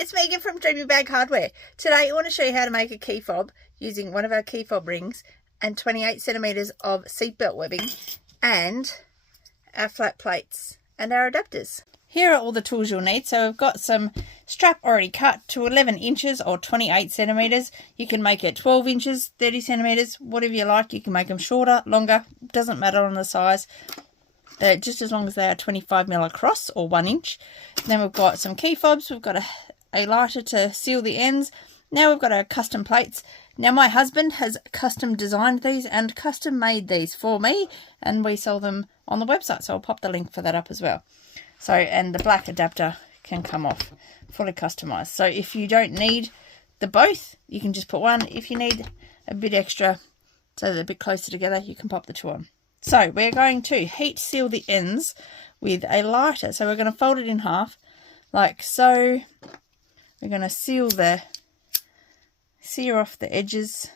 it's Megan from Dreamy Bag Hardware. Today I want to show you how to make a key fob using one of our key fob rings and 28 centimeters of seatbelt webbing and our flat plates and our adapters. Here are all the tools you'll need. So we've got some strap already cut to 11 inches or 28 centimeters. You can make it 12 inches, 30 centimeters, whatever you like. You can make them shorter, longer, doesn't matter on the size. They're just as long as they are 25 mil across or 1 inch. Then we've got some key fobs. We've got a lighter to seal the ends. Now we've got our custom plates. Now my husband has custom designed these and custom made these for me, and we sell them on the website, so I'll pop the link for that up as well. So, and the black adapter can come off, fully customized. So if you don't need the both, you can just put one. If you need a bit extra so they're a bit closer together, you can pop the two on. So we're going to heat seal the ends with a lighter. So we're going to fold it in half like so. We're going to sear off the edges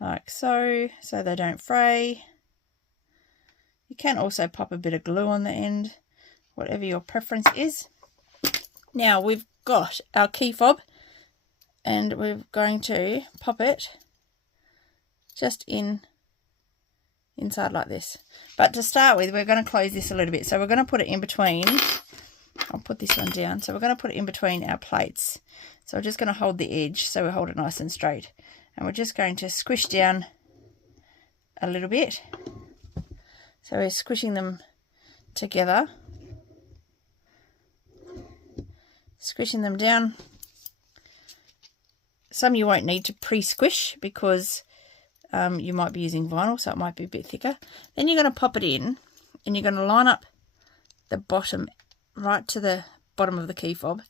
like so they don't fray. You can also pop a bit of glue on the end, whatever your preference is. Now we've got our key fob and we're going to pop it just inside like this. But to start with, we're going to close this a little bit. So we're going to put it in between. I'll put this one down. So we're going to put it in between our plates. So we're just going to hold the edge so we hold it nice and straight. And we're just going to squish down a little bit. So we're squishing them together. Squishing them down. Some you won't need to pre-squish because you might be using vinyl, so it might be a bit thicker. Then you're going to pop it in and you're going to line up the bottom right to the bottom of the key fob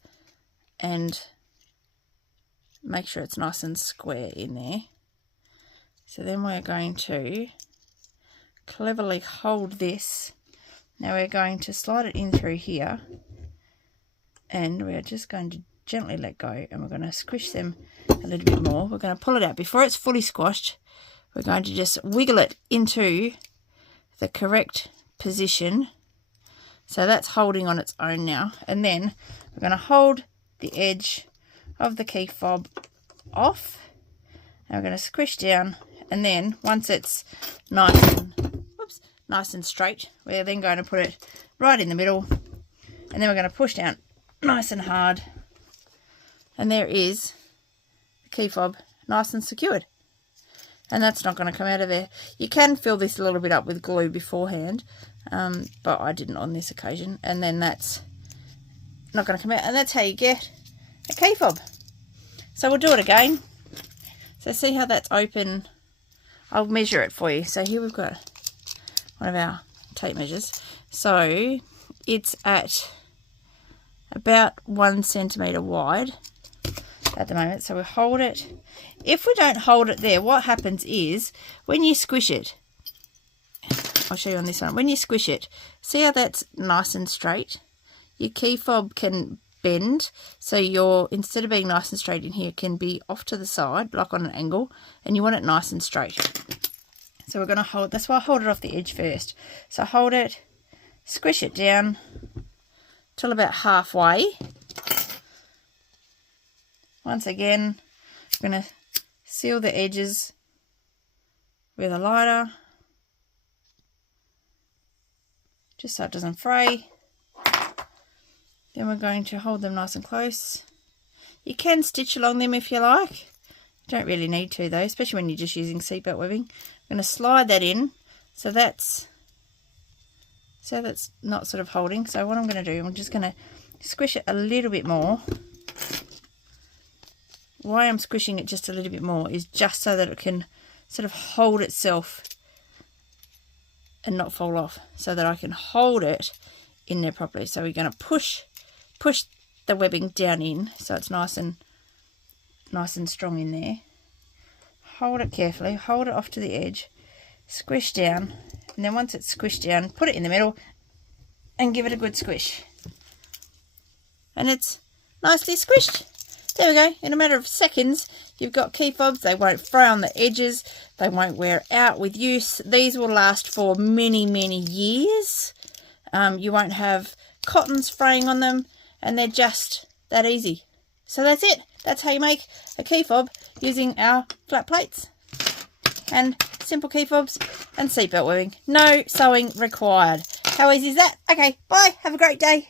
and make sure it's nice and square in there. So then we're going to cleverly hold this. Now we're going to slide it in through here and we're just going to gently let go and we're going to squish them a little bit more. We're going to pull it out before it's fully squashed. We're going to just wiggle it into the correct position. So that's holding on its own now. And then we're going to hold the edge of the key fob off. And we're going to squish down. And then once it's nice and straight, we're then going to put it right in the middle. And then we're going to push down nice and hard. And there is the key fob nice and secured. And that's not going to come out of there. You can fill this a little bit up with glue beforehand, but I didn't on this occasion. And then that's not going to come out. And that's how you get a key fob. So we'll do it again. So see how that's open. I'll measure it for you. So here we've got one of our tape measures. So it's at about 1 centimetre wide at the moment. So we hold it. If we don't hold it there, what happens is when you squish it, I'll show you on this one, when you squish it, see how that's nice and straight? Your key fob can bend, so instead of being nice and straight in here, can be off to the side, like on an angle, and you want it nice and straight. So we're going to hold, that's why I hold it off the edge first. So hold it, squish it down till about halfway. Once again, I'm going to seal the edges with a lighter, just so it doesn't fray. Then we're going to hold them nice and close. You can stitch along them if you like. You don't really need to though, especially when you're just using seatbelt webbing. I'm going to slide that in so that's not sort of holding. So what I'm going to do, I'm just going to squish it a little bit more. Why I'm squishing it just a little bit more is just so that it can sort of hold itself and not fall off, so that I can hold it in there properly. So we're going to push the webbing down in so it's nice and strong in there. Hold it carefully, hold it off to the edge, squish down, and then once it's squished down, put it in the middle and give it a good squish. And it's nicely squished. There we go. In a matter of seconds, you've got key fobs. They won't fray on the edges. They won't wear out with use. These will last for many, many years. You won't have cotton's fraying on them, and they're just that easy. So that's it. That's how you make a key fob using our flat plates and simple key fobs and seatbelt webbing. No sewing required. How easy is that? Okay, bye. Have a great day.